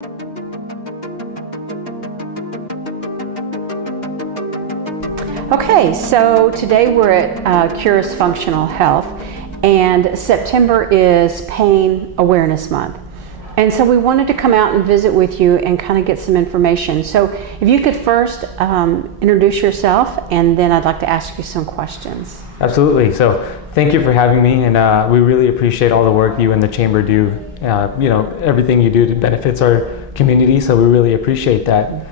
Okay, so today we're at Curis Functional Health, and September is Pain Awareness Month. And so we wanted to come out and visit with you and kind of get some information. So if you could first introduce yourself, and then I'd like to ask you some questions. Absolutely. So thank you for having me, and we really appreciate all the work you and the Chamber do. Everything you do benefits our community, so we really appreciate that.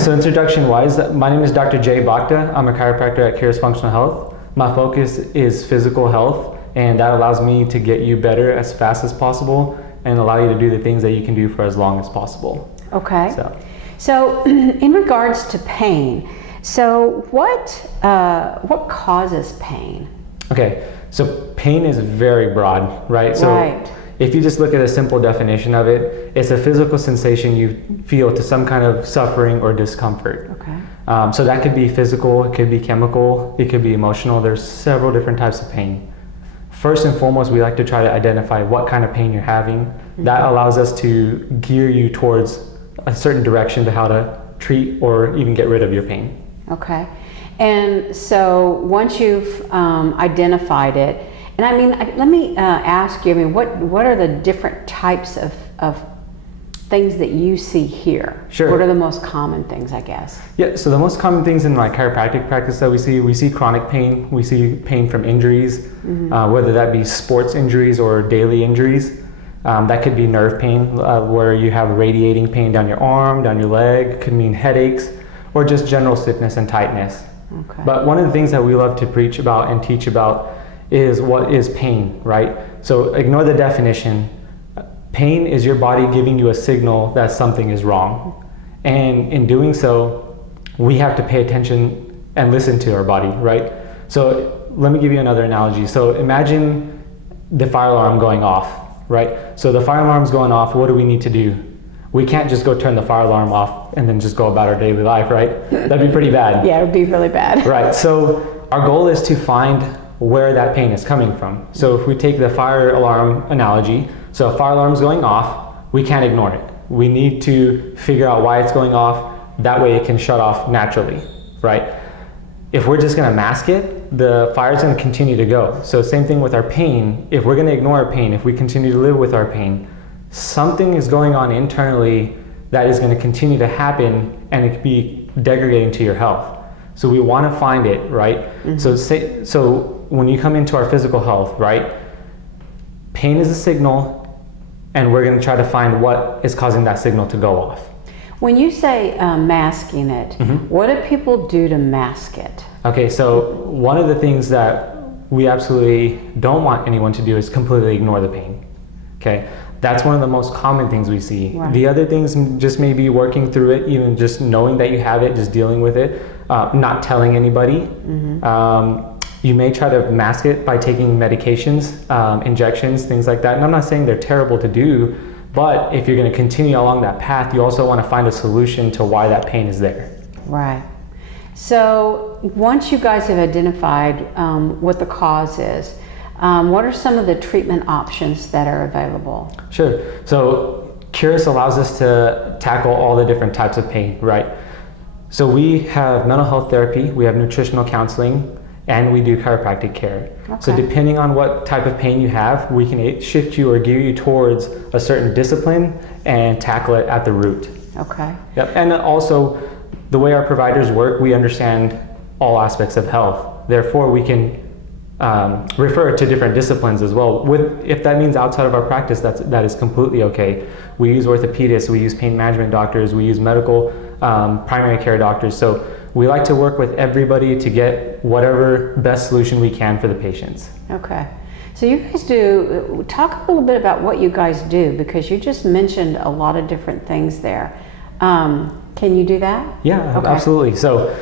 So introduction-wise, my name is Dr. Bhakta. I'm a chiropractor at Curis Functional Health. My focus is physical health, and that allows me to get you better as fast as possible and allow you to do the things that you can do for as long as possible. Okay. So in regards to pain, so what causes pain? Okay, so pain is very broad, right? Right. If you just look at a simple definition of it, it's a physical sensation you feel to some kind of suffering or discomfort. Okay. So that could be physical, it could be chemical, it could be emotional. There's several different types of pain. First and foremost, we like to try to identify what kind of pain you're having. Mm-hmm. That allows us to gear you towards a certain direction to how to treat or even get rid of your pain. Okay. And so once you've identified it, and I mean, let me ask you, I mean, what are the different types of things that you see here? Sure. What are the most common things, I guess? Yeah, so the most common things in my chiropractic practice that we see chronic pain, we see pain from injuries, mm-hmm. Whether that be sports injuries or daily injuries. That could be nerve pain, where you have radiating pain down your arm, down your leg, could mean headaches, or just general stiffness and tightness. Okay. But one of the things that we love to preach about and teach about is what is pain, right? So ignore the definition. Pain is your body giving you a signal that something is wrong. And in doing so, we have to pay attention and listen to our body, right? So let me give you another analogy. So imagine the fire alarm going off, right? So the fire alarm's going off, what do we need to do? We can't just go turn the fire alarm off and then just go about our daily life, right? That'd be pretty bad. Yeah, it would be really bad. Right, so our goal is to find where that pain is coming from. So if we take the fire alarm analogy, so a fire alarm is going off, we can't ignore it. We need to figure out why it's going off. That way it can shut off naturally, right? If we're just gonna mask it, the fire's gonna continue to go. So same thing with our pain. If we're gonna ignore our pain, if we continue to live with our pain, something is going on internally that is gonna continue to happen, and it could be degrading to your health. So we wanna find it, right? Mm-hmm. So when you come into our physical health, right, pain is a signal, and we're going to try to find what is causing that signal to go off. When you say masking it, mm-hmm. what do people do to mask it? Okay, so one of the things that we absolutely don't want anyone to do is completely ignore the pain. Okay, that's one of the most common things we see. Right. The other things just maybe working through it, even just knowing that you have it, just dealing with it, not telling anybody. Mm-hmm. You may try to mask it by taking medications, injections, things like that. And I'm not saying they're terrible to do, but if you're going to continue along that path, you also want to find a solution to why that pain is there. Right. So once you guys have identified what the cause is, what are some of the treatment options that are available? Sure. So Curis allows us to tackle all the different types of pain, right? So we have mental health therapy, we have nutritional counseling, and we do chiropractic care. Okay. So depending on what type of pain you have, we can shift you or gear you towards a certain discipline and tackle it at the root. Okay. Yep. And also, the way our providers work, we understand all aspects of health. Therefore, we can refer to different disciplines as well. If that means outside of our practice, that is completely okay. We use orthopedists, we use pain management doctors, we use medical primary care doctors. So we like to work with everybody to get whatever best solution we can for the patients. Okay. So you guys talk a little bit about what you guys do, because you just mentioned a lot of different things there. Can you do that? Yeah, okay. Absolutely. So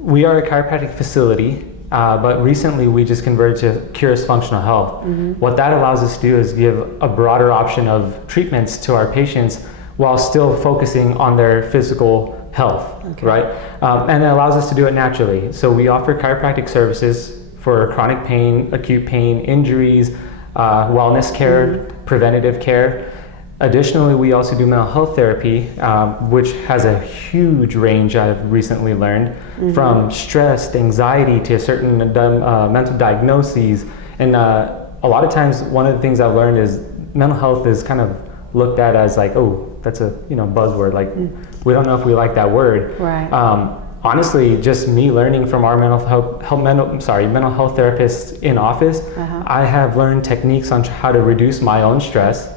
we are a chiropractic facility, but recently we just converted to Curis Functional Health. Mm-hmm. What that allows us to do is give a broader option of treatments to our patients while still focusing on their physical health, okay. Right? And it allows us to do it naturally. So we offer chiropractic services for chronic pain, acute pain, injuries, wellness care, preventative care. Additionally, we also do mental health therapy, which has a huge range, I've recently learned, from stress to anxiety to certain mental diagnoses. And a lot of times, one of the things I've learned is mental health is kind of looked at as like, oh, that's a buzzword. Like, we don't know if we like that word. Right. Honestly, just me learning from our mental health therapists in office, I have learned techniques on how to reduce my own stress,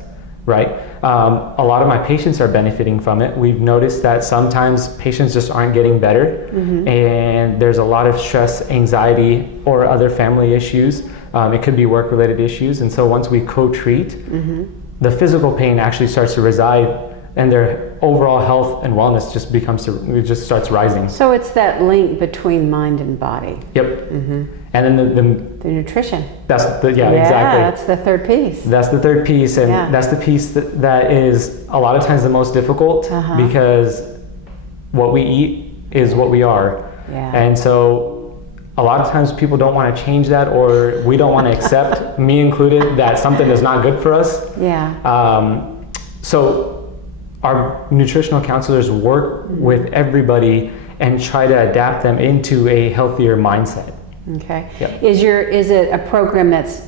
right? A lot of my patients are benefiting from it. We've noticed that sometimes patients just aren't getting better, and there's a lot of stress, anxiety, or other family issues. It could be work-related issues, and so once we co-treat, the physical pain actually starts to reside, and their overall health and wellness just starts rising. So it's that link between mind and body. Yep. And then the nutrition. Exactly. That's the third piece. That's the third piece, and that's the piece that is a lot of times the most difficult, because what we eat is what we are. And so a lot of times people don't want to change that, or we don't want to accept, me included, that something is not good for us. So our nutritional counselors work with everybody and try to adapt them into a healthier mindset. Okay. Yep. Is it a program that's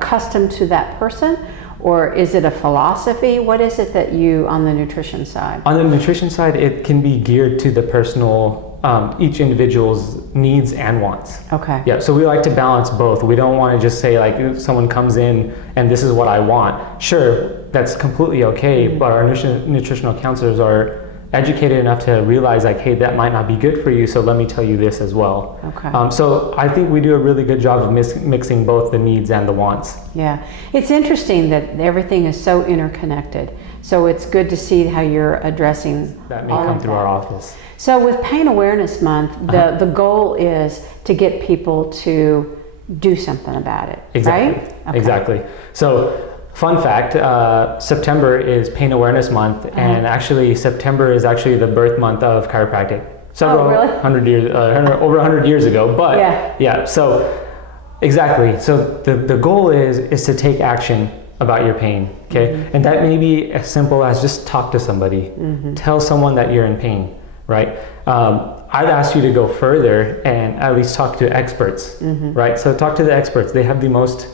custom to that person, or is it a philosophy? What is it that you, on the nutrition side? On the nutrition side, it can be geared to the personal, each individual's needs and wants. Okay. Yeah, so we like to balance both. We don't want to just say, like, if someone comes in and this is what I want. Sure, that's completely okay, but our nutritional counselors are educated enough to realize, like, hey, that might not be good for you, so let me tell you this as well. Okay. So I think we do a really good job of mixing both the needs and the wants. Yeah, it's interesting that everything is so interconnected. So it's good to see how you're addressing That may come through our office. So with Pain Awareness Month, the goal is to get people to do something about it, Exactly. right? Okay. Exactly. So, fun fact, September is Pain Awareness Month, and actually September is actually the birth month of chiropractic. Really? 100 years, over 100 years ago, but so exactly. So the goal is to take action about your pain, okay? And that may be as simple as just talk to somebody, tell someone that you're in pain, right? I'd ask you to go further and at least talk to experts, right? So talk to the experts. They have the most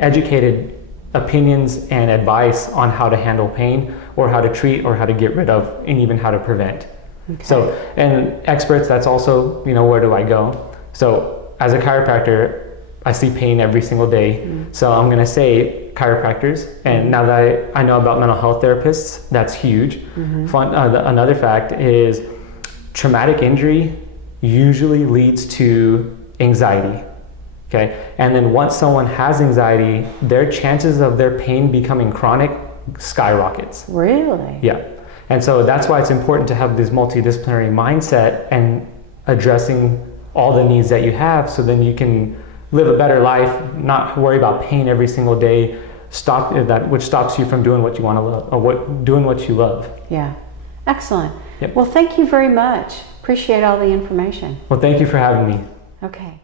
educated opinions and advice on how to handle pain, or how to treat, or how to get rid of, and even how to prevent. Okay. So, and experts, that's also, where do I go? So as a chiropractor, I see pain every single day. So I'm going to say chiropractors. And now that I know about mental health therapists, that's huge. Another fact is traumatic injury usually leads to anxiety. Okay. And then once someone has anxiety, their chances of their pain becoming chronic skyrockets. Really? Yeah. And so that's why it's important to have this multidisciplinary mindset and addressing all the needs that you have, so then you can live a better life, not worry about pain every single day, which stops you from doing what you want to love, or doing what you love. Yeah. Excellent. Yep. Well, thank you very much. Appreciate all the information. Well, thank you for having me. Okay.